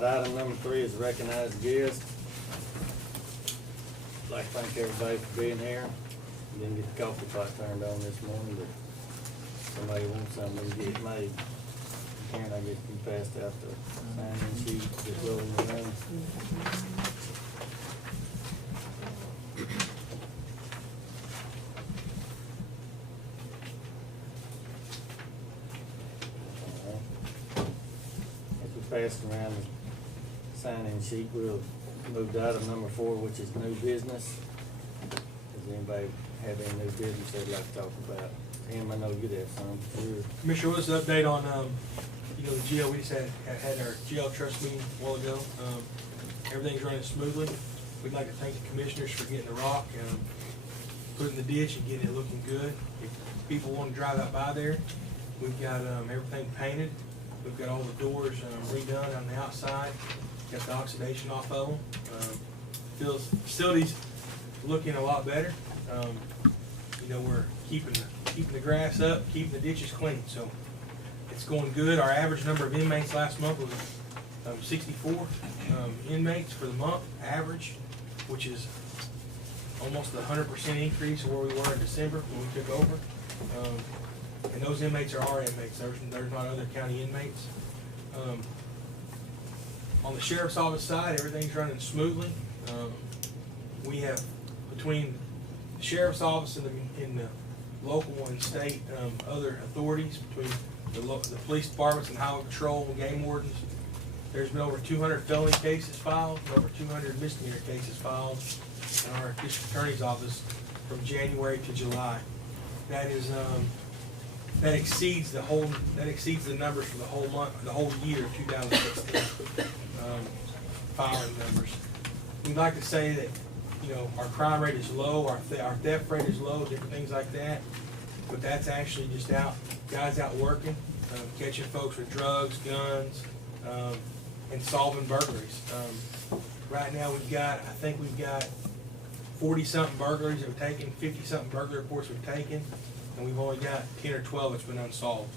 All right, item number 3 is recognized guest. I'd like to thank everybody for being here. Didn't get the coffee pot turned on this morning, but somebody wants something, we can get it made. Karen, I guess you passed out the sign-in sheet, just rolling around. As we pass around the sign-in sheet, we'll move to item number 4, which is new business. Does anybody have any new business they'd like to talk about? Tim, I know you'd have some, sure. Commissioner, what's the update on, the jail? We just had our jail trust meeting a while ago. Everything's running smoothly. We'd like to thank the commissioners for getting the rock and putting the ditch and getting it looking good. If people want to drive out by there, we've got everything painted. We've got all the doors redone on the outside. Got the oxidation off of them. Facility's looking a lot better. We're keeping the grass up, keeping the ditches clean. So it's going good. Our average number of inmates last month was 64 inmates for the month, average, which is almost a 100% increase of where we were in December when we took over. And those inmates are our inmates. There's not other county inmates. On the sheriff's office side, everything's running smoothly. We have, between the sheriff's office and the local and state other authorities, between the police departments and highway patrol and game wardens, there's been over 200 felony cases filed, and over 200 misdemeanor cases filed in our district attorney's office from January to July. That is that exceeds the numbers for the whole month, the whole year of 2016 filing numbers. We'd like to say that our crime rate is low, our theft rate is low, different things like that. But that's actually just guys out working, catching folks with drugs, guns, and solving burglaries. Right now I think we've got 40-something burglaries that we've taken, 50-something burglary reports we've taken, and we've only got 10 or 12 that's been unsolved.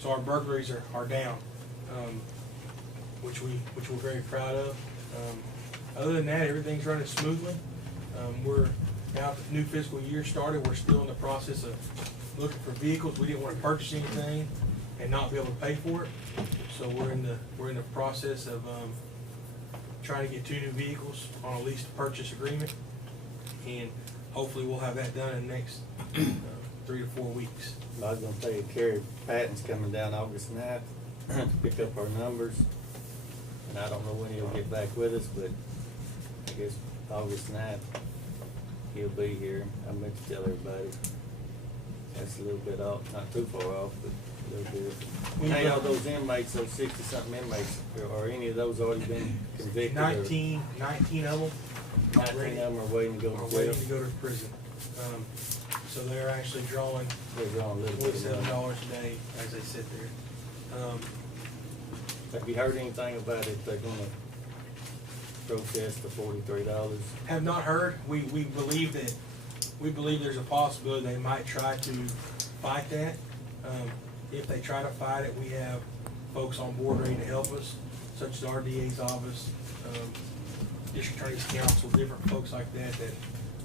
So our burglaries are down, which we're very proud of. Other than that, everything's running smoothly. We're now that the new fiscal year started. We're still in the process of looking for vehicles. We didn't want to purchase anything and not be able to pay for it. So we're in the process of trying to get 2 new vehicles on a lease to purchase agreement, and hopefully we'll have that done in the next 3 to 4 weeks. I was gonna tell you, Kerry Patton's coming down August 9th to pick up our numbers, and I don't know when he'll get back with us, but I guess August 9th he'll be here. I meant to tell everybody. That's a little bit off, not too far off, but a little bit. Hey, all those inmates, those 60-something inmates, are any of those already been convicted? 19 of them. 19 of them are waiting to go to jail. Waiting to go to prison. So they're actually drawing a little bit $47 a day as they sit there. Have you heard anything about it? They're gonna protest the $43? Have not heard. We believe there's a possibility they might try to fight that. If they try to fight it, we have folks on board ready to help us, such as our DA's office, District Attorney's Council, different folks like that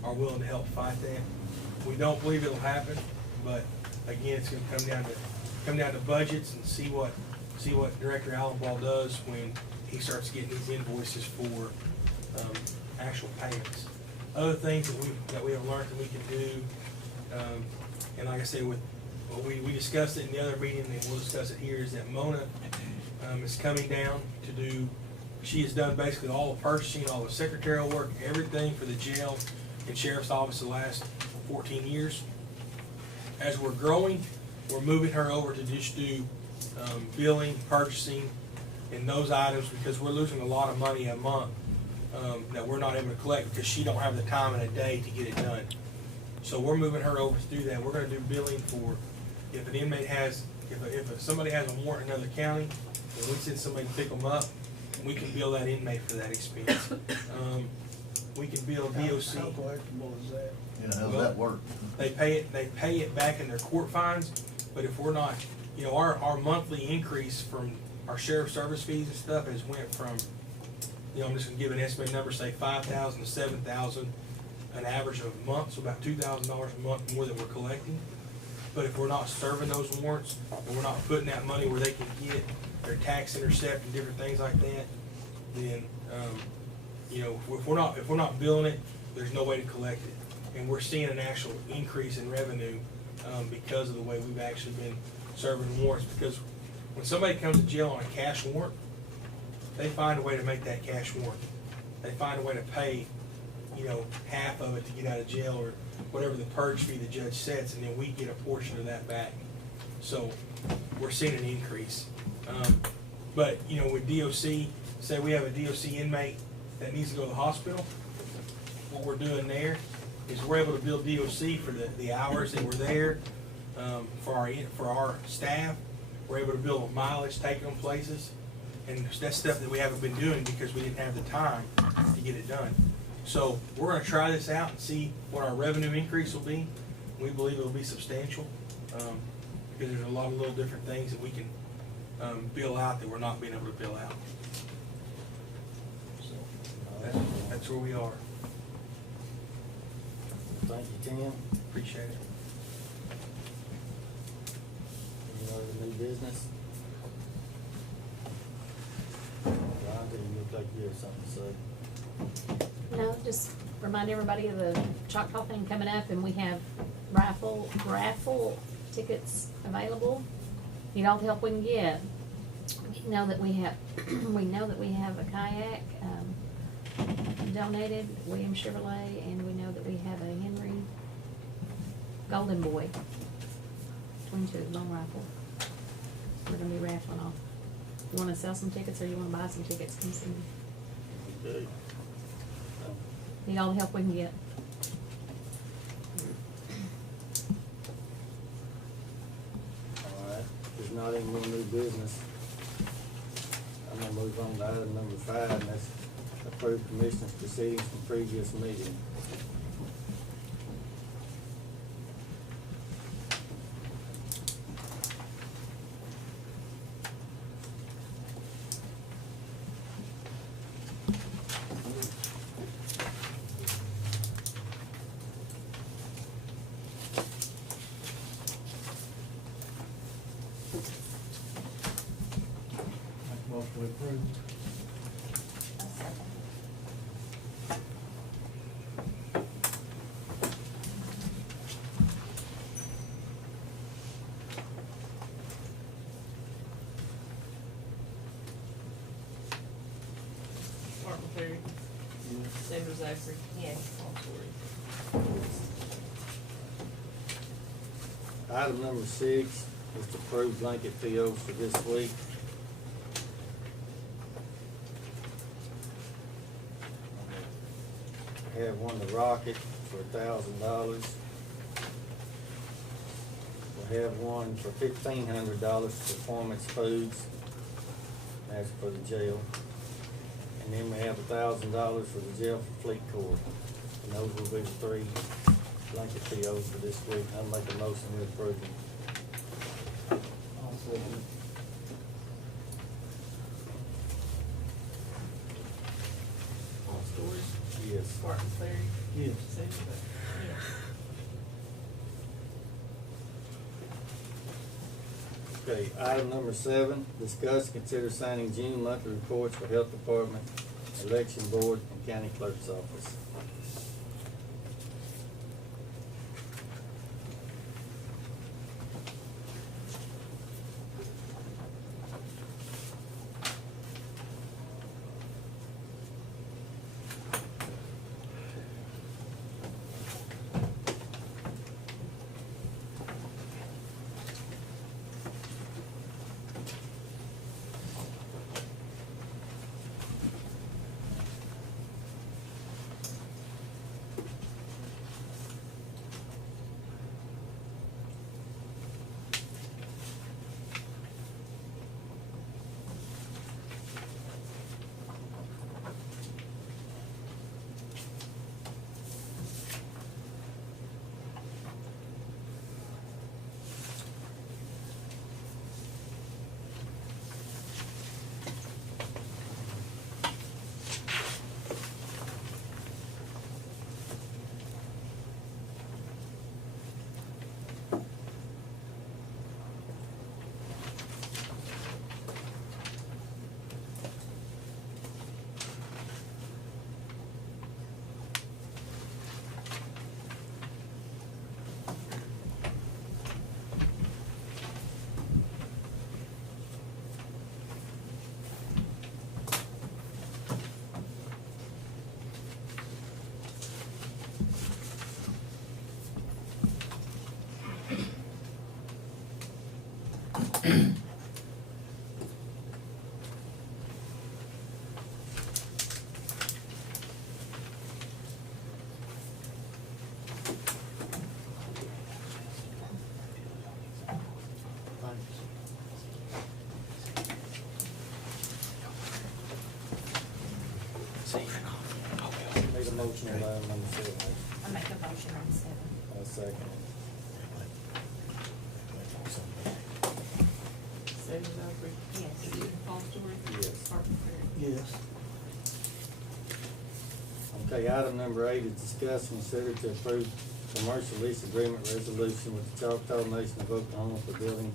are willing to help fight that. We don't believe it'll happen, but again, it's going to come down to budgets and see what Director Allenball does when he starts getting these invoices for actual payments. Other things that we have learned that we can do, and like I said, we discussed it in the other meeting, and we'll discuss it here, is that Mona is coming down to do. She has done basically all the purchasing, all the secretarial work, everything for the jail and sheriff's office the last 14 years. As we're growing, we're moving her over to just do billing, purchasing, and those items, because we're losing a lot of money a month that we're not able to collect because she don't have the time in a day to get it done. So we're moving her over to do that. We're going to do billing for if an inmate has, if somebody has a warrant in another county, and we send somebody to pick them up, we can bill that inmate for that expense. We can bill DOC. How collectible is that? Yeah, how does that work? They pay it back in their court fines, but if we're not, our monthly increase from our sheriff service fees and stuff has went from, you know, I'm just gonna give an estimate number, say 5,000 to 7,000, an average of a month, so about $2,000 a month more that we're collecting. But if we're not serving those warrants, and we're not putting that money where they can get their tax intercept and different things like that, then, you know, if we're not billing it, there's no way to collect it. And we're seeing an actual increase in revenue, because of the way we've actually been serving warrants. Because when somebody comes to jail on a cash warrant, they find a way to make that cash warrant. They find a way to pay, you know, half of it to get out of jail, or whatever the purge fee the judge sets, and then we get a portion of that back. So we're seeing an increase. But, you know, with DOC, say we have a DOC inmate that needs to go to the hospital, what we're doing there is we're able to bill DOC for the hours that we're there, for our staff. We're able to bill mileage taken them places, and that's stuff that we haven't been doing because we didn't have the time to get it done. So we're gonna try this out and see what our revenue increase will be. We believe it'll be substantial, because there's a lot of little different things that we can bill out that we're not being able to bill out. So that's where we are. Thank you, Tim. Appreciate it. Any other new business? Rhonda, you look like you have something to say. No, just remind everybody of the Choctaw thing coming up, and we have raffle tickets available. Need all the help we can get. We know that we have a kayak donated, Williams Chevrolet, and we know that we have a Henry Golden Boy, .22 long rifle. We're gonna be raffling off. You wanna sell some tickets or you wanna buy some tickets? Come see me. Okay. Need all the help we can get. All right, there's not any more new business. I'm gonna move on to item number 5, and that's approved commissioners' proceedings from previous meeting. Motion to approve. Martin Perry, Sandra Zachary. Yes. Paul Story. Item number 6 is to approve blanket POs for this week. I have one to Rocket for $1,000. We have one for $1,500 for Performance Foods. That's for the jail. And then we have $1,000 for the jail for Fleet Corps. And those will be the 3 blanket POs for this week. I'll make a motion to approve them. I'll second. Paul Story. Yes. Martin Perry. Yes. Sandra Zachary. Yes. Okay, item number 7, discuss, consider signing June monthly reports for Health Department, Election Board, and County Clerk's Office. Need a motion on item number 7. I make a motion on 7. I'll second. Sammy Guthrie. Yes. Paul Story. Yes. Martin Perry. Yes. Okay, item number 8 is discuss and consider to approve commercial lease agreement resolution with the Choctaw Nation of Oklahoma for building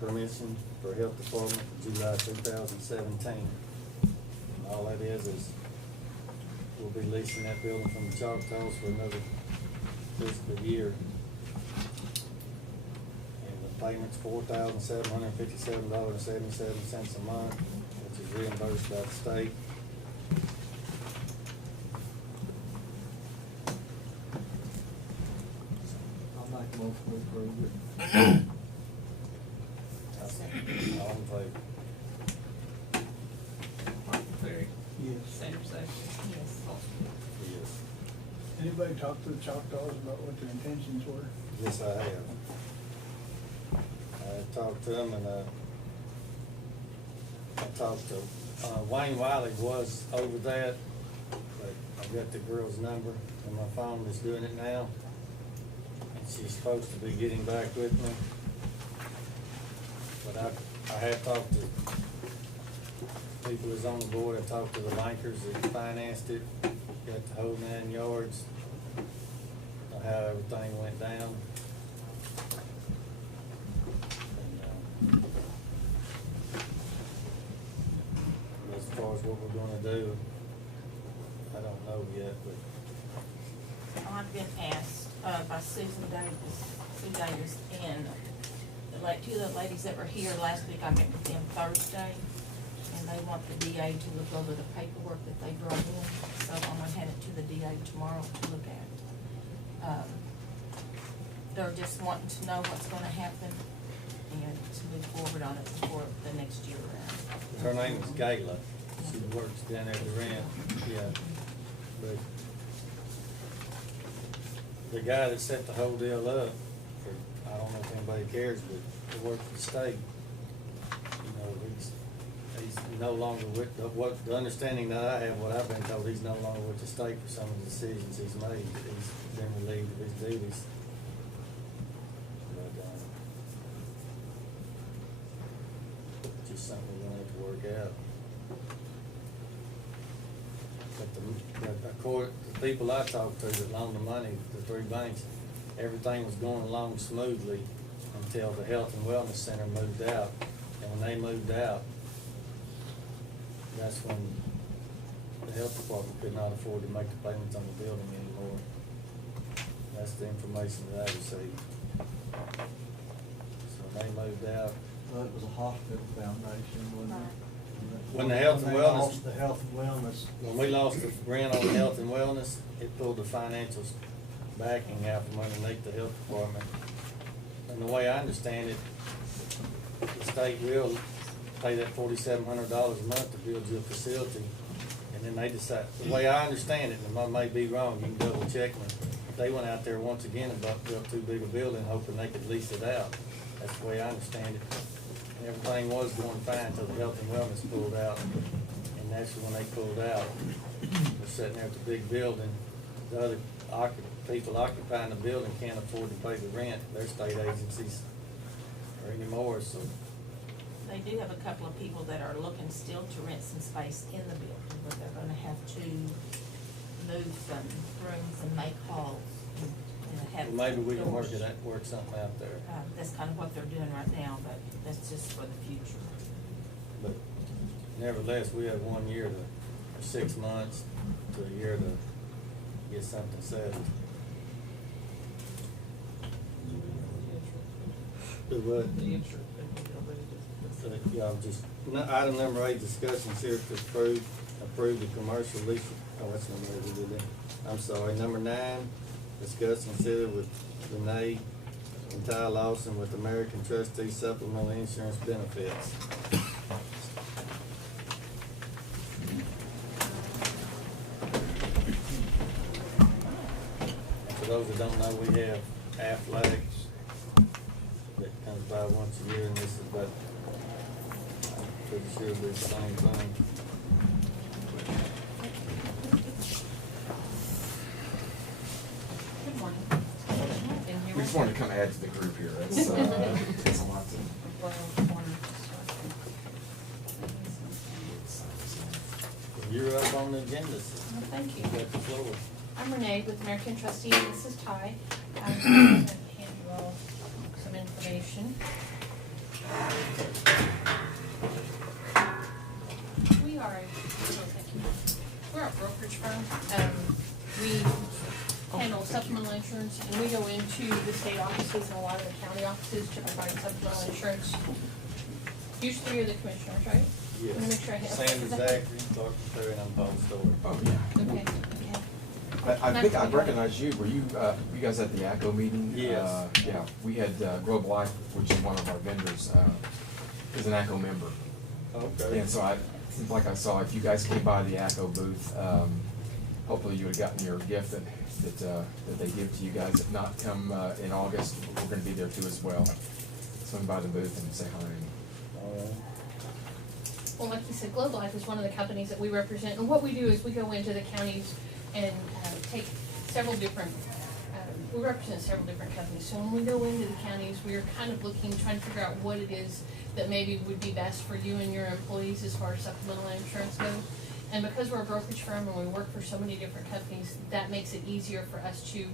permission for health department for July 2017. And all that is we'll be leasing that building from the Choctaws for another fiscal year. And the payment's $4,757.77 a month, which is reimbursed by the state. I'll make a motion to approve it. All in favor? Martin Perry. Yes. Sammy Guthrie. Yes. Paul Story. Yes. Anybody talk to the Choctaws about what their intentions were? Yes, I have. I talked to them and, I talked to, Wayne Wiley was over that, but I got the girl's number and my phone is doing it now. And she's supposed to be getting back with me. But I have talked to people that's on the board. I talked to the bankers that financed it, got the whole 9 yards, how everything went down. And, as far as what we're gonna do, I don't know yet, but I've been asked, by Sue Davis, and two of the ladies that were here last week, I met with them Thursday, and they want the DA to look over the paperwork that they brought in, so I'm gonna hand it to the DA tomorrow to look at. They're just wanting to know what's gonna happen and to move forward on it before the next year around. her name is Gayla. She works down there at the Rent, yeah. But the guy that set the whole deal up, I don't know if anybody cares, but he worked for the state. You know, he's no longer with, the understanding that I have, what I've been told, he's no longer with the state for some of the decisions he's made. He's been relieved of his duties. But, just something we're gonna have to work out. But the people I talked to that loaned the money, the 3 banks, everything was going along smoothly until the Health and Wellness Center moved out. And when they moved out, that's when the health department could not afford to make the payments on the building anymore. That's the information that I received. So they moved out. Well, it was a hospital foundation, wasn't it? When the health and When they wellness- lost the health and wellness. When we lost the grant on health and wellness, it pulled the financials backing out from underneath the health department. And the way I understand it, the state will pay that $4,700 a month to build you a facility. And then they decide, the way I understand it, and I may be wrong, you can double check me. They went out there once again and built too big a building, hoping they could lease it out. That's the way I understand it. And everything was going fine until the health and wellness pulled out. And that's when they pulled out. They're sitting there at the big building. The other people occupying the building can't afford to pay the rent, their state agencies, or anymore, so. They do have a couple of people that are looking still to rent some space in the building, but they're gonna have to move some rooms and make halls and have. Maybe we can work doors. work something out there. That's kind of what they're doing right now, but that's just for the future. But nevertheless, we have 1 year to, or 6 months to a year to get something settled. Do what? The insurance company, nobody Yeah, item number 8, discuss and consider to approve the commercial lease, that's number 8, we did that. I'm sorry, number 9, discuss and consider with Renee and Ty Lawson with American Trustee Supplemental Insurance Benefits. For those that don't know, we have Aflacs that comes by once a year, and this is about, I'm pretty sure it'll be the same thing. Good morning. We just wanted to come add to the group here. It's a lot to. You're up on the agenda, so Well, thank you. you got the floor. I'm Renee with American Trustee, and this is Ty. I'm going to hand you all some information. We are we're a brokerage firm. We handle supplemental insurance, and we go into the state offices and a lot of the county offices to provide supplemental insurance. Usually you're the commissioners, right? Let me make sure I have. Sandy Zachary, Dr. Perry, and I'm Paul Story. Oh, yeah. Okay. I think I recognize you. Were you, you guys at the ACO meeting? Yes. Yeah, we had Globe Life, which is one of our vendors, is an ACO member. Okay. And so seems like I saw, if you guys came by the ACO booth, hopefully you would've gotten your gift that they give to you guys. If not, come in August, we're gonna be there too as well. Swing by the booth and say hi. Well, like you said, Globe Life is one of the companies that we represent, and what we do is we go into the counties and take several different, we represent several different companies. So when we go into the counties, we are kind of trying to figure out what it is that maybe would be best for you and your employees as far as supplemental insurance goes. And because we're a brokerage firm and we work for so many different companies, that makes it easier for us to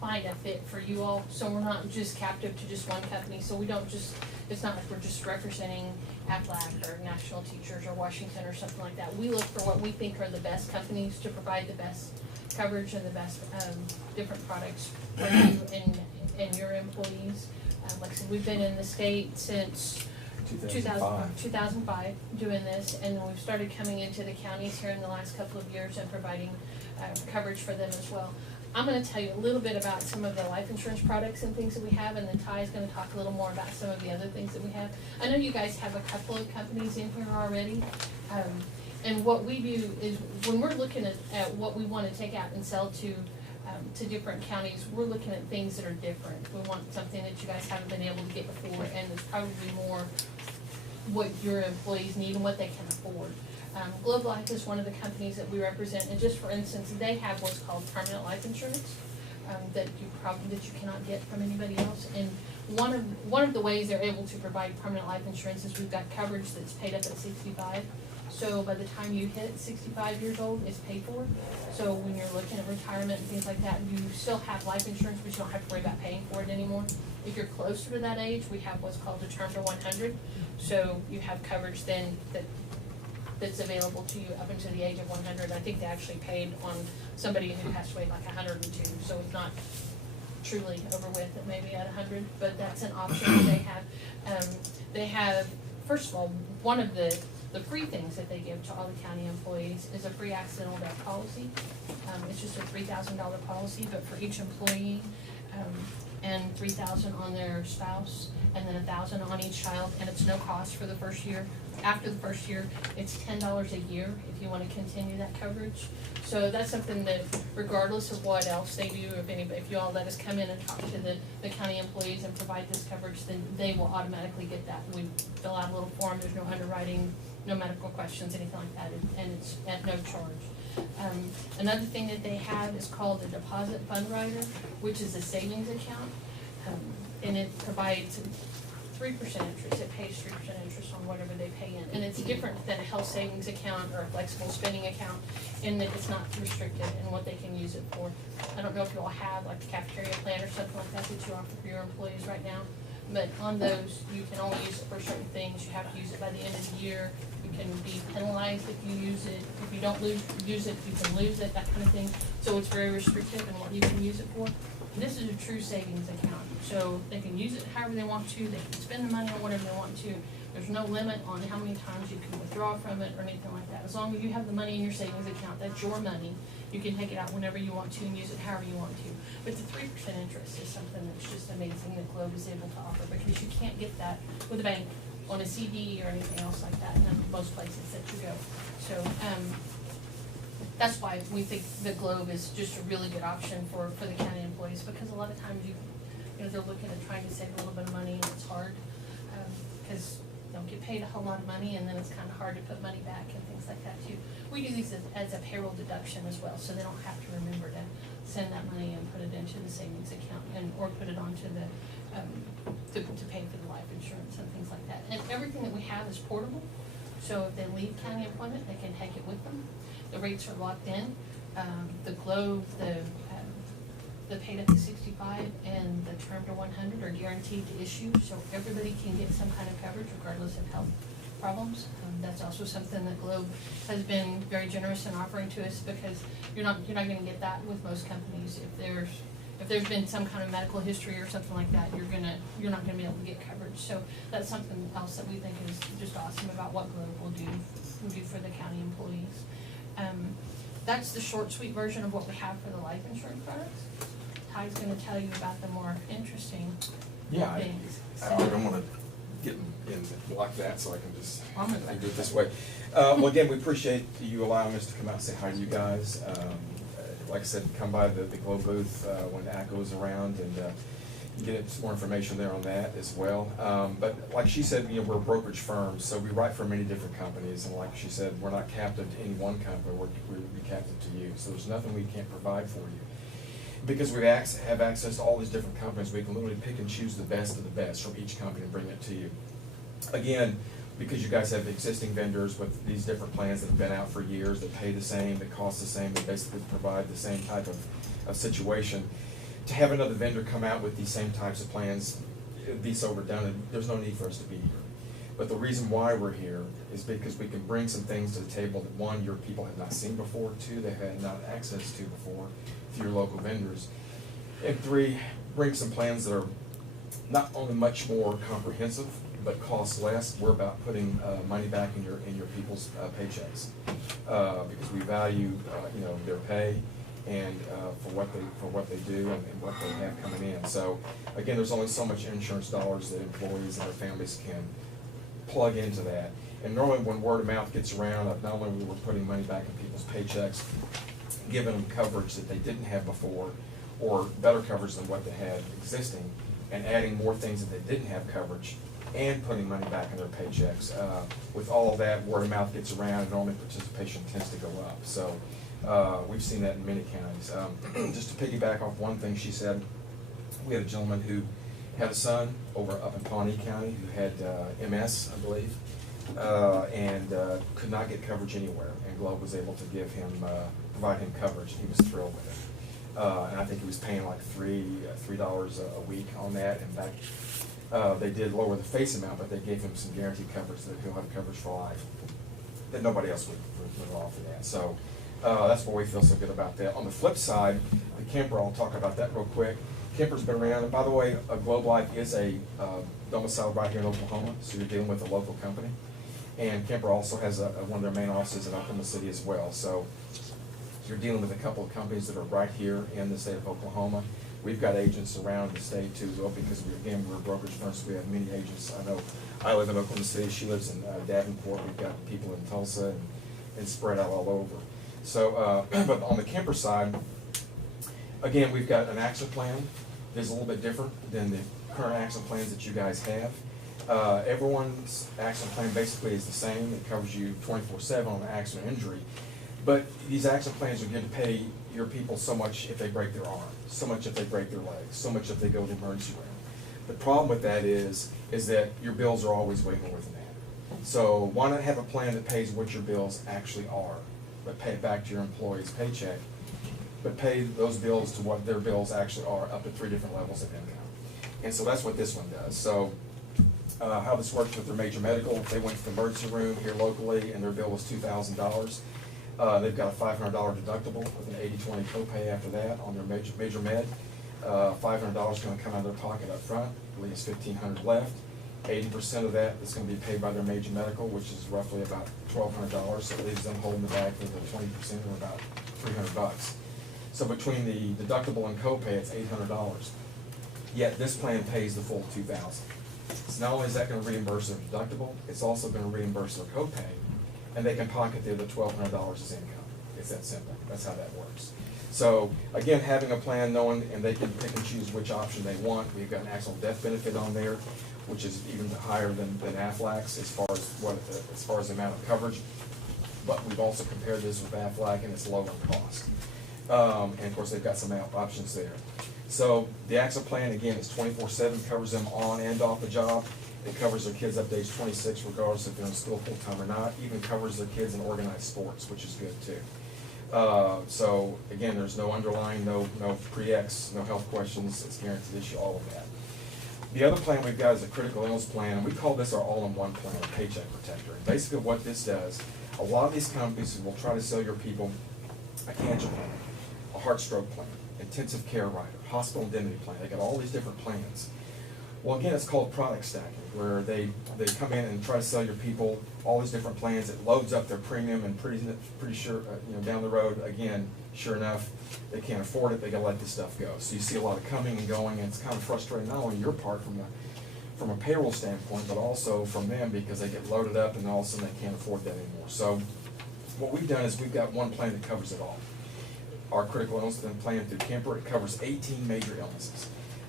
find a fit for you all. So we're not just captive to just one company. So we don't just, it's not like we're just representing Aflac or National Teachers or Washington or something like that. We look for what we think are the best companies to provide the best coverage and the best different products for you and your employees. Like I said, we've been in the state since 2005 doing this, and then we've started coming into the counties here in the last couple of years and providing coverage for them as well. I'm going to tell you a little bit about some of the life insurance products and things that we have, and then Ty is going to talk a little more about some of the other things that we have. I know you guys have a couple of companies in here already, and what we do is when we're looking at what we want to take out and sell to different counties, we're looking at things that are different. We want something that you guys haven't been able to get before, and it's probably more what your employees need and what they can afford. Globe Life is one of the companies that we represent, and just for instance, they have what's called permanent life insurance that you cannot get from anybody else. And one of the ways they're able to provide permanent life insurance is we've got coverage that's paid up at 65. So by the time you hit 65 years old, it's paid for. So when you're looking at retirement and things like that, you still have life insurance, but you don't have to worry about paying for it anymore. If you're closer to that age, we have what's called a term to 100. So you have coverage then that's available to you up until the age of 100. I think they actually paid on somebody who passed away like 102. So it's not truly over with at maybe at 100, but that's an option that they have. They have, first of all, one of the free things that they give to all the county employees is a free accidental death policy. It's just a $3,000 policy, but for each employee, and $3,000 on their spouse, and then $1,000 on each child, and it's no cost for the first year. After the first year, it's $10 a year if you want to continue that coverage. So that's something that, regardless of what else they do, if you all let us come in and talk to the county employees and provide this coverage, then they will automatically get that. We fill out a little form, there's no underwriting, no medical questions, anything like that, and it's at no charge. Another thing that they have is called a deposit fund rider, which is a savings account, and it provides 3% interest. It pays 3% interest on whatever they pay in, and it's different than a health savings account or a flexible spending account in that it's not restricted in what they can use it for. I don't know if you all have like a cafeteria plan or something like that that you offer for your employees right now, but on those you can only use it for certain things. You have to use it by the end of the year. You can be penalized if you use it. If you don't use it, you can lose it, that kind of thing. So it's very restrictive in what you can use it for. This is a true savings account, so they can use it however they want to. They can spend the money on whatever they want to. There's no limit on how many times you can withdraw from it or anything like that. As long as you have the money in your savings account, that's your money. You can take it out whenever you want to and use it however you want to. But the 3% interest is something that's just amazing. amazing that Globe is able to offer, because you can't get that with a bank on a CD or anything else like that in most places that you go. So, that's why we think the Globe is just a really good option for the county employees, because a lot of times you know, they're looking at trying to save a little bit of money, and it's hard, because you don't get paid a whole lot of money, and then it's kind of hard to put money back and things like that too. We do these as a payroll deduction as well, so they don't have to remember to send that money and put it into the savings account, and, or put it onto the, to pay for the life insurance and things like that. And everything that we have is portable, so if they leave county employment, they can take it with them. The rates are locked in. The Globe, the paid up to 65 and the term to 100 are guaranteed to issue, so everybody can get some kind of coverage regardless of health problems. That's also something that Globe has been very generous in offering to us, because you're not going to get that with most companies. If there's been some kind of medical history or something like that, you're not gonna be able to get coverage. So that's something else that we think is just awesome about what Globe will do for the county employees. That's the short, sweet version of what we have for the life insurance products. Ty's gonna tell you about the more interesting things. I don't wanna get in like that, so I can just Almost do it this way. Well, again, we appreciate you allowing us to come out and say hi to you guys. Like I said, come by the Globe booth when ACO's around, and you get some more information there on that as well. But like she said, you know, we're a brokerage firm, so we write for many different companies, and like she said, we're not captive to any one company, we're captive to you. So there's nothing we can't provide for you. Because we have access to all these different companies, we can literally pick and choose the best of the best from each company and bring it to you. Again, because you guys have existing vendors with these different plans that have been out for years, that pay the same, that cost the same, that basically provide the same type of situation. To have another vendor come out with these same types of plans, it'd be so overdone, there's no need for us to be here. But the reason why we're here is because we can bring some things to the table that, one, your people have not seen before, two, they had not access to before through your local vendors, and three, bring some plans that are not only much more comprehensive, but cost less. We're about putting money back in your people's paychecks, because we value you know, their pay and for what they do and what they have coming in. So again, there's only so much insurance dollars that employees and their families can plug into that. And normally when word of mouth gets around, not only we're putting money back in people's paychecks, giving them coverage that they didn't have before, or better coverage than what they had existing, and adding more things that they didn't have coverage, and putting money back in their paychecks. With all of that, word of mouth gets around, and normally participation tends to go up. So we've seen that in many counties. Just to piggyback off one thing she said, we had a gentleman who had a son up in Pawnee County who had MS, I believe, and could not get coverage anywhere, and Globe was able to provide him coverage, and he was thrilled with it. And I think he was paying like $3 a week on that. In fact, they did lower the face amount, but they gave him some guaranteed coverage that he'll have coverage for life, that nobody else would offer that. So that's why we feel so good about that. On the flip side, the Kemper, I'll talk about that real quick. Kemper's been around, and by the way, Globe Life is a domicile right here in Oklahoma, so you're dealing with a local company. And Kemper also has one of their main offices in Oklahoma City as well. So you're dealing with a couple of companies that are right here in the state of Oklahoma. We've got agents around the state too, well, because we're a brokerage firm, so we have many agents. I know I live in Oklahoma City, she lives in Davenport, we've got people in Tulsa and spread out all over. So, but on the Kemper side, again, we've got an accident plan that's a little bit different than the current accident plans that you guys have. Everyone's accident plan basically is the same. It covers you 24/7 on an accident injury. But these accident plans are going to pay your people so much if they break their arm, so much if they break their legs, so much if they go to the emergency room. The problem with that is that your bills are always way more than that. So why not have a plan that pays what your bills actually are, but pay it back to your employee's paycheck, but pay those bills to what their bills actually are, up to 3 different levels of income. And so that's what this one does. So how this works with their major medical, if they went to the emergency room here locally and their bill was $2,000, they've got a $500 deductible with an 80/20 copay after that on their major med. $500 is going to come out of their pocket up front, leaves $1,500 left. 80% of that is going to be paid by their major medical, which is roughly about $1,200, so it leaves them holding the bag for the 20%, or about $300. So between the deductible and copay, it's $800. yet this plan pays the full $2,000. So not only is that gonna reimburse their deductible, it's also gonna reimburse their copay, and they can pocket the other $1,200 as income. It's that simple, that's how that works. So, again, having a plan, knowing, and they can pick and choose which option they want. We've got an accidental death benefit on there, which is even higher than Aflac's as far as the amount of coverage. But we've also compared this with Aflac, and it's lower in cost. And of course, they've got some options there. So the AXA plan, again, is 24/7, covers them on and off the job. It covers their kids up to age 26, regardless if they're in school full-time or not. Even covers their kids in organized sports, which is good too. So again, there's no underlying, no pre-X, no health questions. It's guaranteed issue, all of that. The other plan we've got is a critical illness plan, and we call this our all-in-one plan, or Paycheck Protector. And basically what this does, a lot of these companies will try to sell your people a cancer plan, a heart stroke plan, intensive care rider, hospital indemnity plan. They got all these different plans. Well, again, it's called product stacking, where they come in and try to sell your people all these different plans. It loads up their premium, and pretty sure, down the road, again, sure enough, they can't afford it. They gotta let this stuff go. So you see a lot of coming and going, and it's kind of frustrating, not only your part from a payroll standpoint, but also from them, because they get loaded up and all of a sudden they can't afford that anymore. So what we've done is we've got one plan that covers it all. Our critical illness plan through Kemper, it covers 18 major illnesses.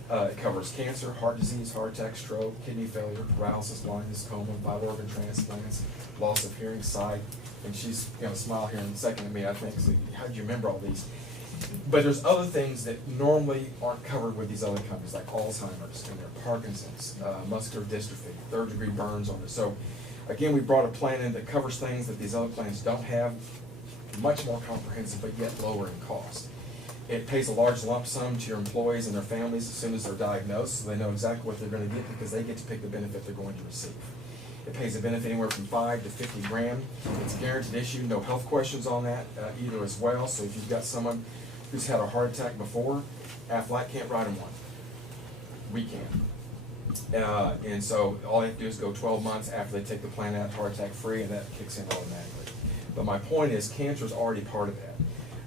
It covers cancer, heart disease, heart attack, stroke, kidney failure, paralysis, blindness, coma, vital organ transplants, loss of hearing, sight. And she's gonna smile here in a second at me, I think. So how do you remember all these? But there's other things that normally aren't covered with these other companies, like Alzheimer's and their Parkinson's, muscular dystrophy, third-degree burns on this. So again, we brought a plan in that covers things that these other plans don't have, much more comprehensive, but yet lower in cost. It pays a large lump sum to your employees and their families as soon as they're diagnosed, so they know exactly what they're going to get, because they get to pick the benefit they're going to receive. It pays a benefit anywhere from $5 to $50 grand. It's a guaranteed issue, no health questions on that either as well. So if you've got someone who's had a heart attack before, Aflac can't write them one. We can. And so all they have to do is go 12 months after they take the plan out, heart attack free, and that kicks in automatically. But my point is, cancer is already part of that.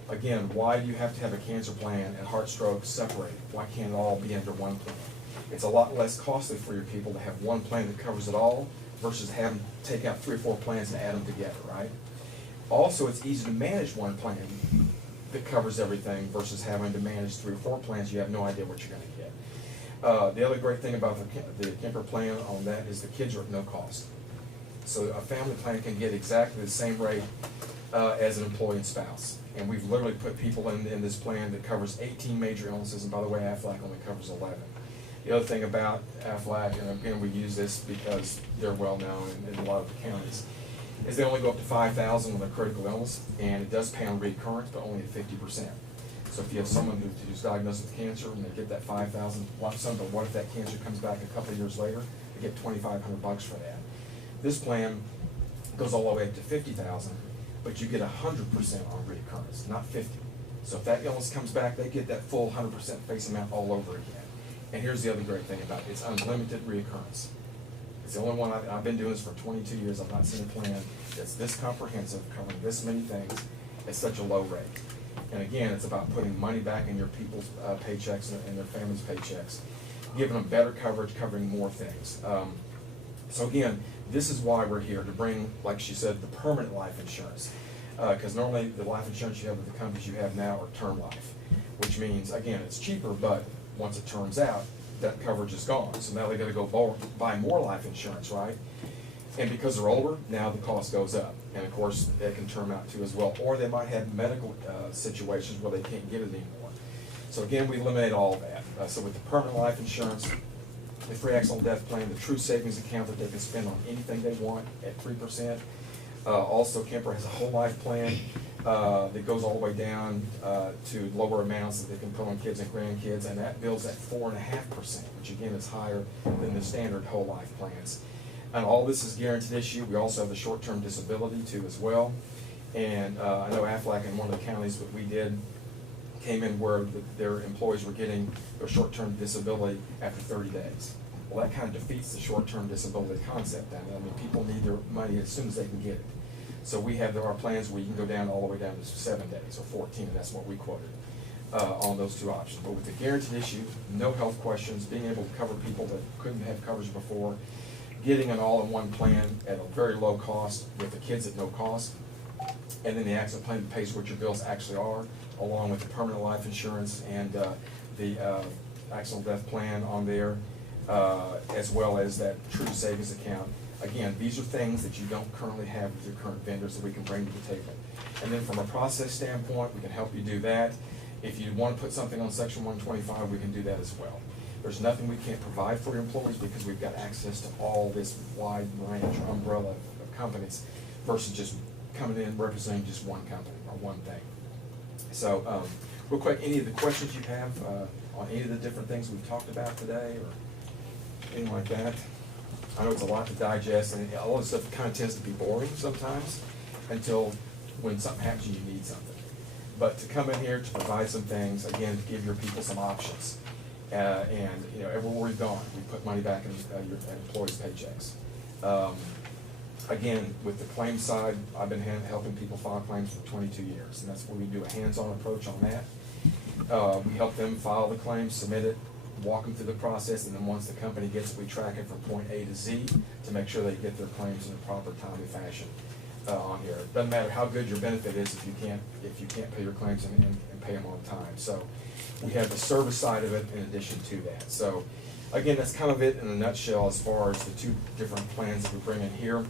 Again, why do you have to have a cancer plan and heart stroke separated? Why can't it all be under one plan? It's a lot less costly for your people to have one plan that covers it all versus having to take out 3 or 4 plans and add them together, right? Also, it's easy to manage one plan that covers everything versus having to manage 3 or 4 plans. You have no idea what you're going to get. The other great thing about the Kemper plan on that is the kids are at no cost. So a family plan can get exactly the same rate as an employee and spouse. And we've literally put people in this plan that covers 18 major illnesses, and by the way, Aflac only covers 11. The other thing about Aflac, and again, we use this because they're well known in a lot of the counties, is they only go up to $5,000 on their critical illness, and it does pay on recurrence, but only at 50%. So if you have someone who's diagnosed with cancer and they get that $5,000 lump sum, but what if that cancer comes back a couple of years later? They get $2,500 for that. This plan goes all the way up to $50,000, but you get 100% on recurrence, not 50. So if that illness comes back, they get that full 100% face amount all over again. And here's the other great thing about it: it's unlimited reoccurrence. It's the only one I've been doing this for 22 years. I've not seen a plan that's this comprehensive, covering this many things at such a low rate. And again, it's about putting money back in your people's paychecks and their families' paychecks, giving them better coverage, covering more things. So again, this is why we're here, to bring, like she said, the permanent life insurance. Because normally the life insurance you have with the companies you have now are term life, which means, again, it's cheaper, but once it turns out, that coverage is gone. So now they got to go buy more life insurance, right? And because they're older, now the cost goes up. And of course, it can term out too as well. Or they might have medical situations where they can't get it anymore. So again, we eliminate all that. So with the permanent life insurance, the free accidental death plan, the true savings account that they can spend on anything they want at 3%. Also, Kemper has a whole life plan that goes all the way down to lower amounts that they can put on kids and grandkids, and that bills at 4.5%, which again is higher than the standard whole life plans. And all this is guaranteed issue. We also have the short-term disability too as well. And I know Aflac in one of the counties that we did came in where their employees were getting their short-term disability after 30 days. Well, that kind of defeats the short-term disability concept. I mean, people need their money as soon as they can get it. So we have our plans where you can go down all the way down to 7 days or 14, and that's what we quoted. on those two options. But with the guaranteed issue, no health questions, being able to cover people that couldn't have coverage before, getting an all-in-one plan at a very low cost with the kids at no cost, and then the accident plan pays what your bills actually are, along with the permanent life insurance and the accidental death plan on there, as well as that true savings account. Again, these are things that you don't currently have with your current vendors that we can bring to the table. And then from a process standpoint, we can help you do that. If you want to put something on Section 125, we can do that as well. There's nothing we can't provide for your employees because we've got access to all this wide range or umbrella of companies versus just coming in representing just one company or one thing. So, real quick, any of the questions you have on any of the different things we've talked about today or anything like that? I know it's a lot to digest, and all this stuff kind of tends to be boring sometimes until when something happens and you need something. But to come in here to provide some things, again, to give your people some options. And, you know, everywhere we've gone, we put money back in your employees' paychecks. Again, with the claim side, I've been helping people file claims for 22 years, and that's where we do a hands-on approach on that. We help them file the claim, submit it, walk them through the process, and then once the company gets it, we track it from point A to Z to make sure they get their claims in a proper, timely fashion on here. It doesn't matter how good your benefit is if you can't pay your claims and pay them on time. So we have the service side of it in addition to that. So again, that's kind of it in a nutshell as far as the two different plans that we bring in here.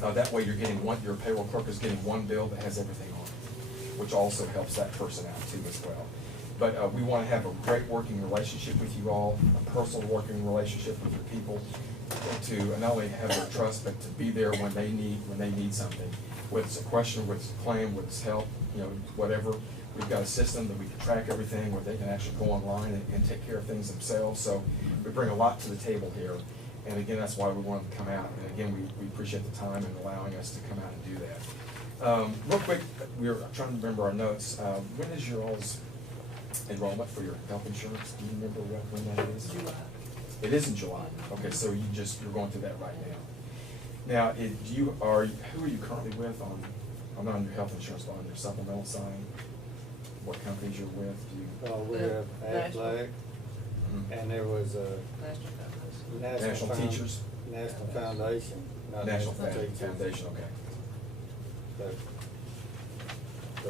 That way you're getting your payroll clerk is getting one bill that has everything on it, which also helps that person out too as well. But we want to have a great working relationship with you all, a personal working relationship with your people, to not only have their trust, but to be there when they need something. Whether it's a question, whether it's a claim, whether it's help, you know, whatever. We've got a system that we can track everything, where they can actually go online and take care of things themselves. So we bring a lot to the table here. And again, that's why we wanted to come out. And again, we appreciate the time and allowing us to come out and do that. Real quick, we're trying to remember our notes. When is your all's enrollment for your health insurance? Do you remember when that is? July. It is in July. Okay, so you're going through that right now. Now, who are you currently with on, I'm not on your health insurance, but on your supplemental side? What companies you're with? We have Aflac, and there was a National Teachers? National Foundation, not National Teachers. Foundation, okay. But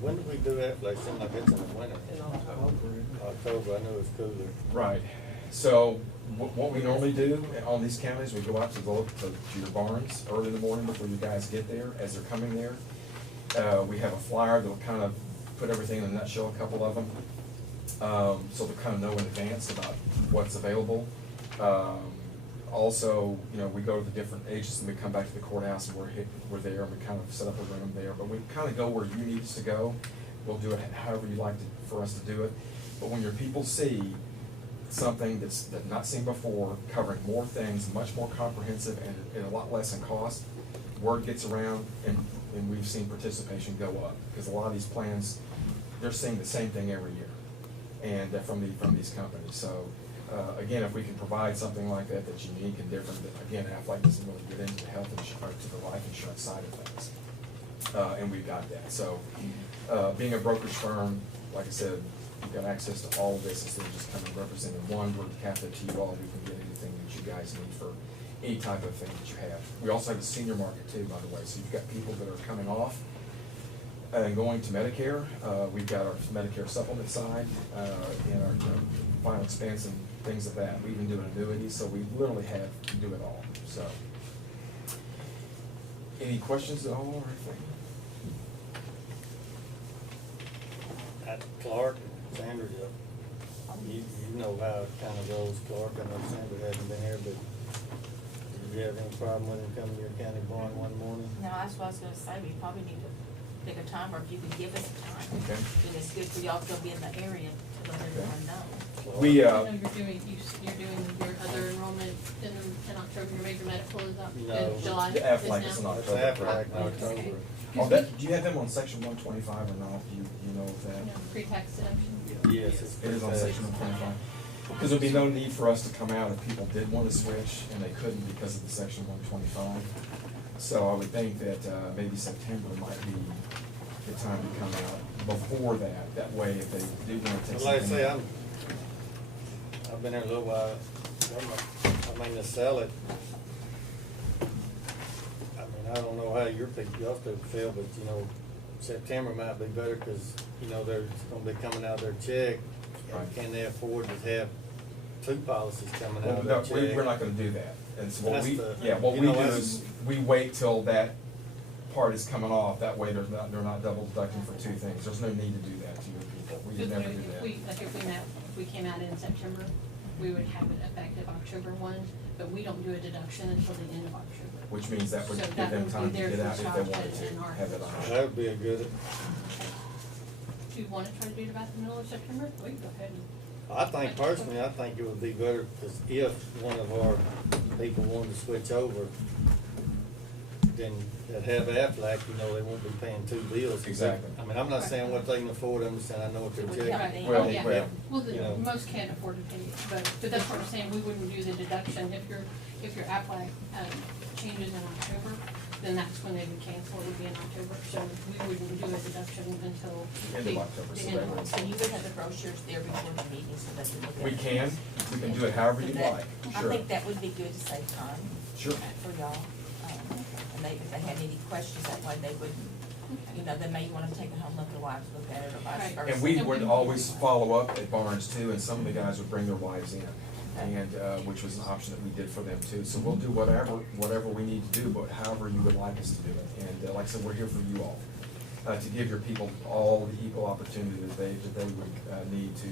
when did we do Aflac? Seemed like it's in the winter. In October. October, I knew it was cooler. Right. So what we normally do on these counties, we go out to your barns early in the morning before you guys get there, as they're coming there. We have a flyer that'll kind of put everything in a nutshell, a couple of them, so they kind of know in advance about what's available. Also, you know, we go to the different agents and we come back to the courthouse and we're there and we kind of set up a room there. But we kind of go where you need us to go. We'll do it however you like for us to do it. But when your people see something that's not seen before, covering more things, much more comprehensive and a lot less in cost, word gets around and we've seen participation go up. Because a lot of these plans, they're seeing the same thing every year, and from these companies. So again, if we can provide something like that that's unique and different, that again, Aflac doesn't really get into the health insurance, to the life insurance side of things, and we've got that. So being a brokerage firm, like I said, you've got access to all of this instead of just coming representing one. We're captive to you all. We can get anything that you guys need for any type of thing that you have. We also have a senior market too, by the way. So you've got people that are coming off and going to Medicare. We've got our Medicare supplement side and our final expense and things of that. We even do an annuity, so we literally do it all. So, any questions at all or anything? Clark, Sandra, you know how it kind of goes, Clark. I know Sandra hasn't been here, but did you have any problem with him coming to your county barn one morning? No, that's what I was gonna say, we probably need to pick a time, or if you could give us a time. Okay. And it's good for y'all to be in the area to let everyone know. We I know you're doing your other enrollment in October, your major medical is up No. in July. The Aflac is in now? It's October. Aflac in October. Do you have them on section 125 or not? Do you know of that? Yeah, pre-tax deduction. Yes, it's It is on section 125. Because there'd be no need for us to come out if people did want to switch and they couldn't because of the section 125. So I would think that maybe September might be the time to come out. before that. That way, if they do want to take But like I something. say, I've been here a little while, I mean, to sell it, I mean, I don't know how your people, y'all people feel, but, you know, September might be better, cause, you know, they're gonna be coming out of their check. Right. Can they afford to have two policies coming Well, out of no, their check? we're not gonna do that. And so what That's we, the- yeah, what you we know, do that's- is, we wait till that part is coming off, that way they're not double deducting for two things. There's no need to do that to your people. We would never do If that. we, like if we came out in September, we would have it effective October 1, but we don't do a deduction until the end of October. Which means that would So give that them would time be to their get out first if they option wanted to, and our have it first on. That would be a good, Do you want to try to do it about the middle of September? We can go ahead and. I think personally, I think it would be better, cause if one of our people wanted to switch over, then that have Aflac, you know, they won't be paying two bills. Exactly. I mean, I'm not saying what they can afford, I'm just saying I know what It would they're help checking. them. Well, Yeah. well, Well, You know. most can't afford to pay it, but that's what I'm saying, we wouldn't do the deduction, if your Aflac, changes in October, then that's when they would cancel, it would be in October, so we wouldn't do a deduction until. End of October, the so end that of would- So you would have the brochures there before the meeting so that you look at it. We can do it however you like, I sure. think that would be good to save time. Sure. For y'all. And they, if they had any questions, that way they wouldn't, you know, they may wanna take it home, let their wives look at it or vice Right. versa. And we would always follow up at Barnes too, and some of the guys would bring their wives in, and, which was an option that we did for them too. So we'll do whatever we need to do, but however you would like us to do it. And like I said, we're here for you all, to give your people all the equal opportunity that they would, need to,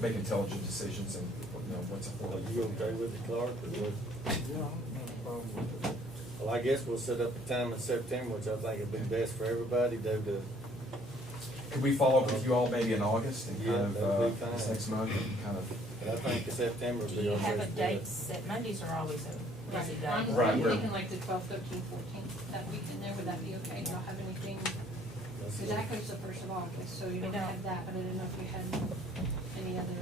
make intelligent decisions and, you know, what's affordable. Are you okay with it, Clark, or what? Yeah, I don't have a problem with it. Well, I guess we'll set up a time in September, which I think would be best for everybody, due to, Could we follow up with you all maybe in August and Yeah, kind of, that'd be this fine. next month and kind of, but I think September would Do be you our have a best date bet. set? Mondays are always a busy day. I'm Right, we're- thinking like the 12th, 13th, 14th, that week in there, would that be okay? Do y'all have anything? Let's Because see. that goes the 1st of August, so you We don't don't. have that, but I didn't know if you had any other.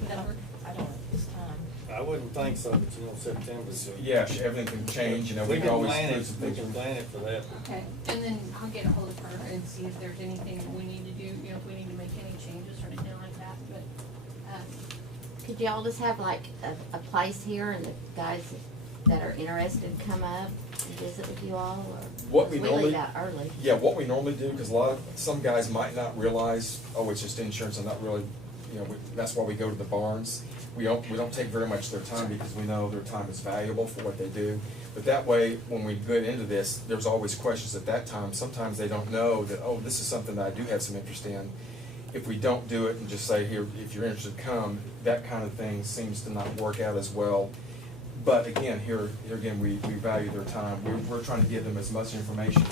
Would that work? I don't at this time. I wouldn't think so, but you know, September. yeah, everything can change, you know, we can always plan do it, some we things. can plan it for that. Okay, and then I'll get a hold of her and see if there's anything that we need to do, you know, if we need to make any changes or anything like that, but, Could y'all just have like a place here and the guys that are interested come up and visit with you all, or? What we 'cause normally- leave out early. Yeah, what we normally do, because some guys might not realize, oh, it's just insurance, and not really, you know, that's why we go to the barns. We don't take very much of their time because we know their time is valuable for what they do. But that way, when we get into this, there's always questions at that time. Sometimes they don't know that, oh, this is something that I do have some interest in. If we don't do it and just say, here, if you're interested, come, that kind of thing seems to not work out as well. But again, here again, we value their time. We're trying to give them as much information.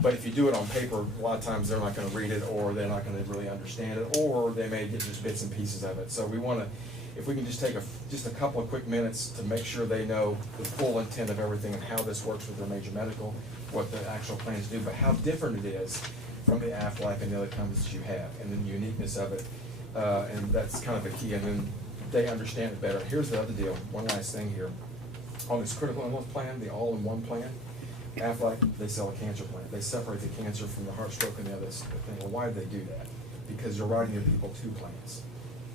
But if you do it on paper, a lot of times they're not gonna read it, or they're not gonna really understand it, or they may get just bits and pieces of it. So we wanna, if we can just take just a couple of quick minutes to make sure they know the full intent of everything and how this works with their major medical, what the actual plans do, but how different it is from the Aflac and the other companies that you have, and the uniqueness of it. And that's kind of the key, and then they understand it better. Here's the other deal, one last thing here. On this critical illness plan, the all-in-one plan, Aflac, they sell a cancer plan. They separate the cancer from the heart stroke and the other thing. Well, why do they do that? Because you're writing your people two plans.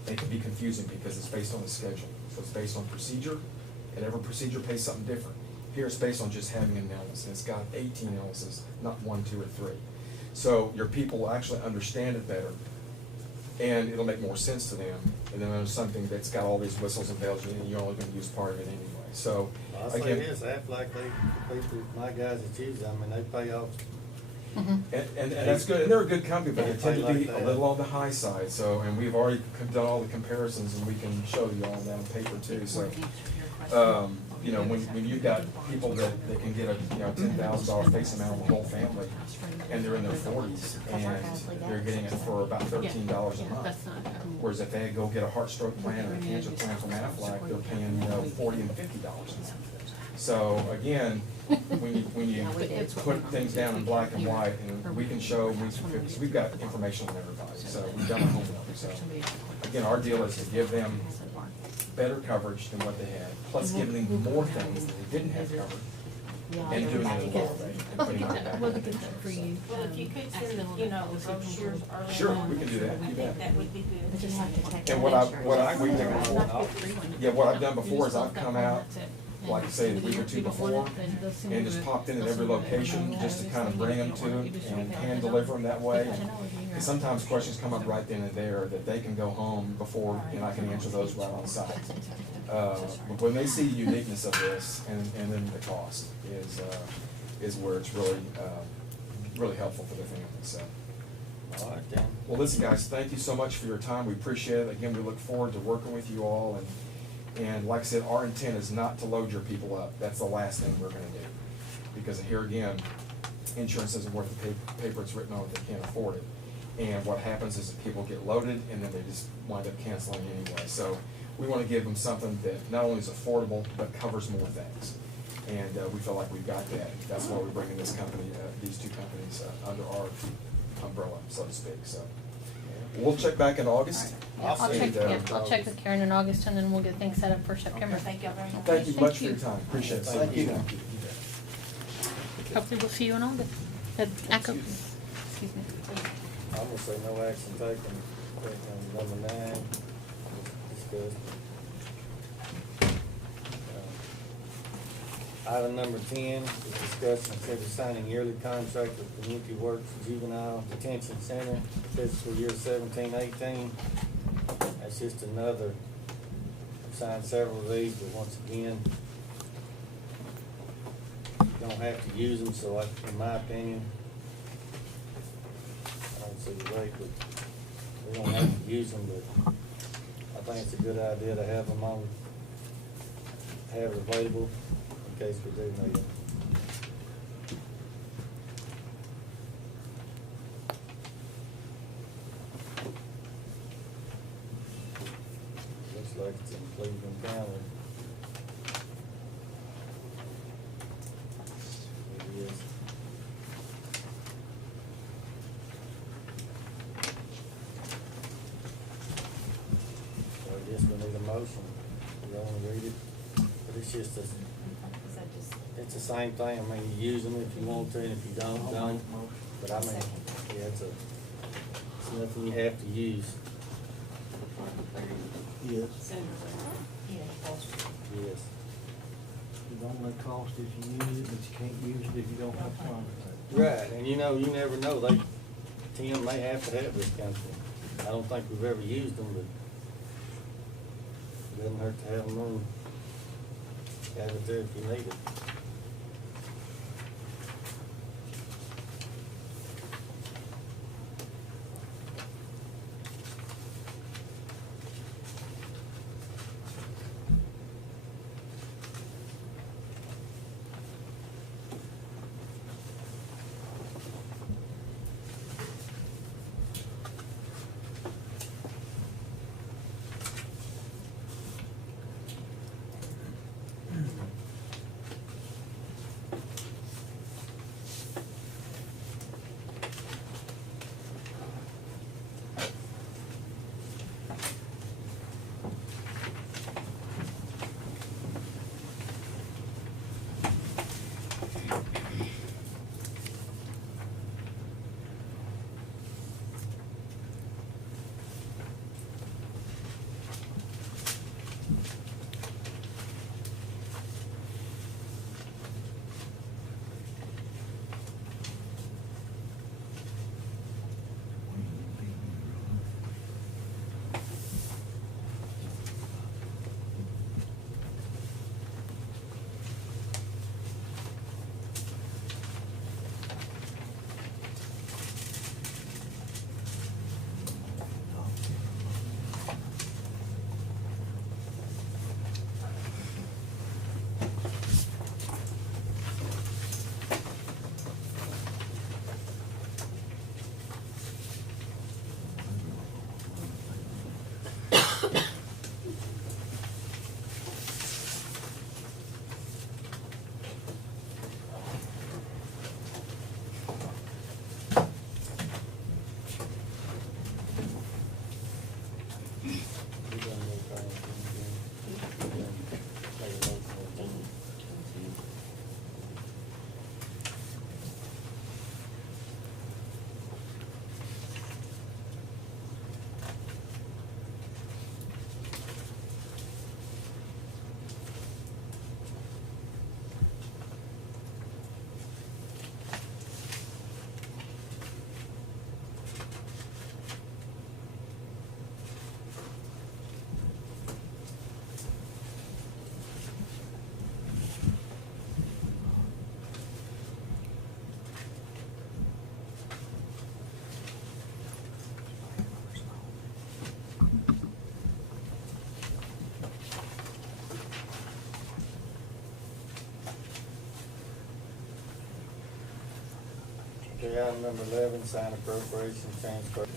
It can be confusing because it's based on the schedule. So it's based on procedure, and every procedure pays something different. Here it's based on just having an illness, and it's got 18 illnesses, not 1, 2, or 3. So your people will actually understand it better, and it'll make more sense to them. And then there's something that's got all these whistles and bells, and you're only gonna use part of it anyway. So, I'll say again, this, Aflac, the people, my guys that use it, I mean, they pay off. and that's good, and they're a good company, but they tend to be Like a that. little on the high side, so, and we've already done all the comparisons, and we can show you all that on paper too, so. You know, when you've got people that can get a, you know, $10,000 face amount on the whole family, and they're in their 40s, and they're getting it for about $13 a month. that's not, Whereas if they go get a heart stroke plan or a cancer plan from Aflac, they're paying, you know, $40 and $50 a month. So again, when you put things down in black and white, and we can show, because we've got information on everybody, so we've done our homework, so. Again, our deal is to give them better coverage than what they had, plus giving them more things that they didn't have covered. Yeah, and doing it everybody in goes. Florida. and We'll putting get it that, back. we'll get that for you. Well, if you could send, you know, the brochures early Sure, on, we can do that, I you think bet. that would be good. But you have to take And out what I, insurance. what I, we take before, yeah, what I've done before is I've come out, like say the week or two before, and just popped in at every location, just to kind of bring them to them and hand deliver them that way. And sometimes questions come up right then and there that they can go home before, and I can answer those right on site. But when they see the uniqueness of this, and then the cost is where it's really, really helpful for the family, so. All right then. Well, listen, guys, thank you so much for your time. We appreciate it. Again, we look forward to working with you all. And like I said, our intent is not to load your people up. That's the last thing we're gonna do. Because here again, insurance isn't worth the paper it's written on if they can't afford it. And what happens is that people get loaded and then they just wind up canceling anyway. So we wanna give them something that not only is affordable, but covers more things. And we feel like we've got that. That's why we're bringing this company, these two companies under our umbrella, so to speak, so. We'll check back in August. Yeah, I'll check, And, yeah, I'll check with Karen in August and then we'll get things set up for September. Thank y'all very much. Thank you Thank much for you. your time, appreciate it. Thank you. Hopefully we'll see you in August. Excuse me. I'm gonna say no action taken. Number 9, discussed. Item number 10 is discuss and consider signing yearly contract with Community Works Juvenile Detention Center, fiscal year 17-18. That's just another, I've signed several of these, but once again, you don't have to use them, so in my opinion, I don't see the way, but we don't have to use them, but I think it's a good idea to have them on, have it available in case we do need them. Looks like it's in Cleveland County. It is. So I guess we need a motion. You don't wanna read it? But it's just a, Is that just? it's the same thing. I mean, you use them if you want to, and if you don't, don't. But I mean, yeah, it's nothing you have to use. Yes, Yeah, foster. Yes. it only cost if you use it, but you can't use it if you don't have funds. Right, and you know, you never know, Tim may have to have this company. I don't think we've ever used them, but it doesn't hurt to have them on, have it there if you need it. Okay, item number 11, sign appropriation transfer.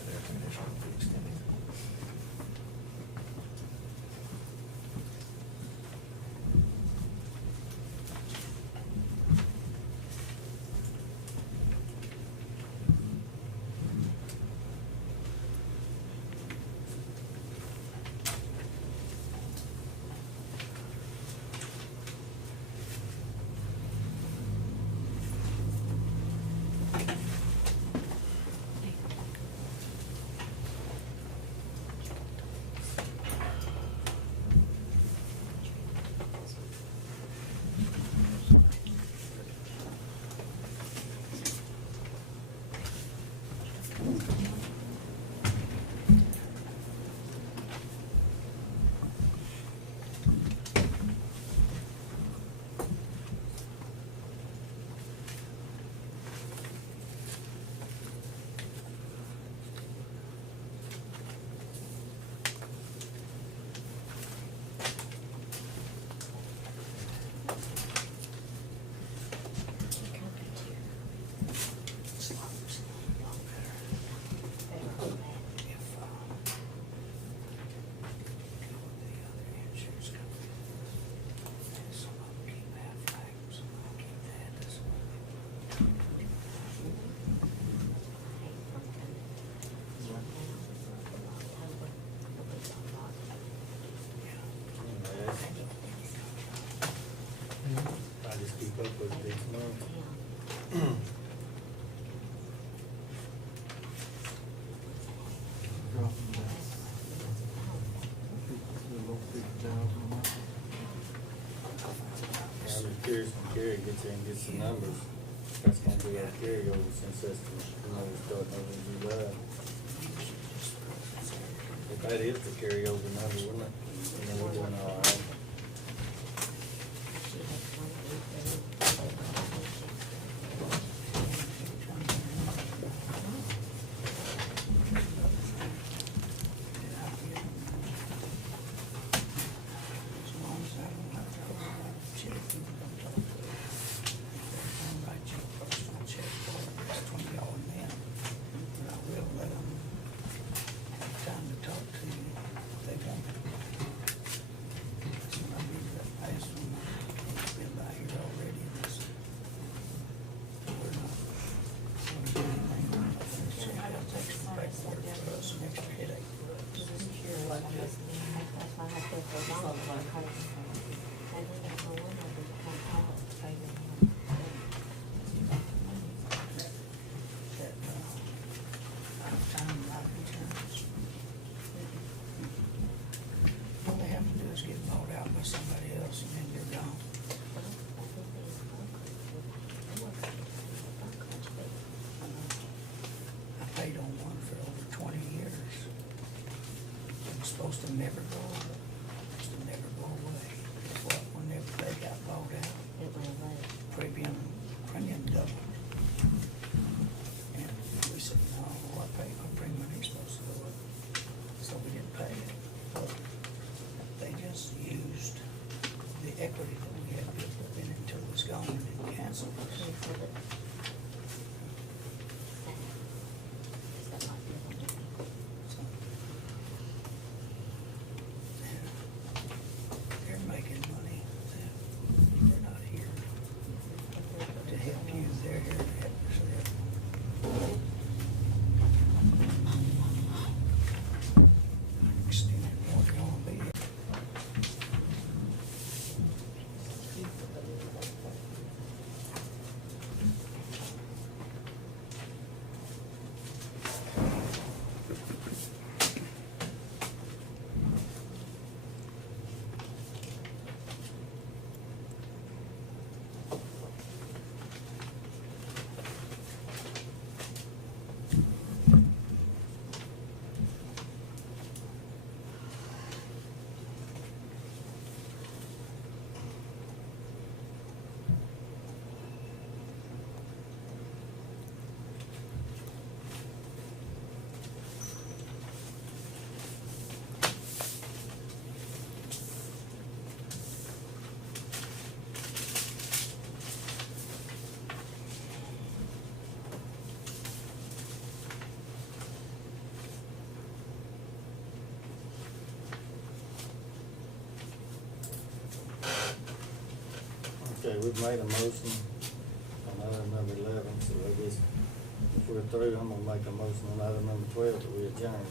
I just keep up with it each month. Dropping that. Little 50,000 a month. I'm just curious when Gary gets in and gets the numbers. That's gonna be our carryover since that's the, starting over in July. If that is the carryover number, wouldn't it? And then we're doing all right. All they have to do is get bought out by somebody else and then you're gone. I paid on one for over 20 years. It's supposed to never go, supposed to never go away. It's what, whenever they got bought out, It went away. premium doubled. And we said, no, our premium ain't supposed to go up. So we didn't pay it. But they just used the Okay, we've made a motion on item number 11, so I guess if we're through, I'm gonna make a motion on item number 12 that we adjourn.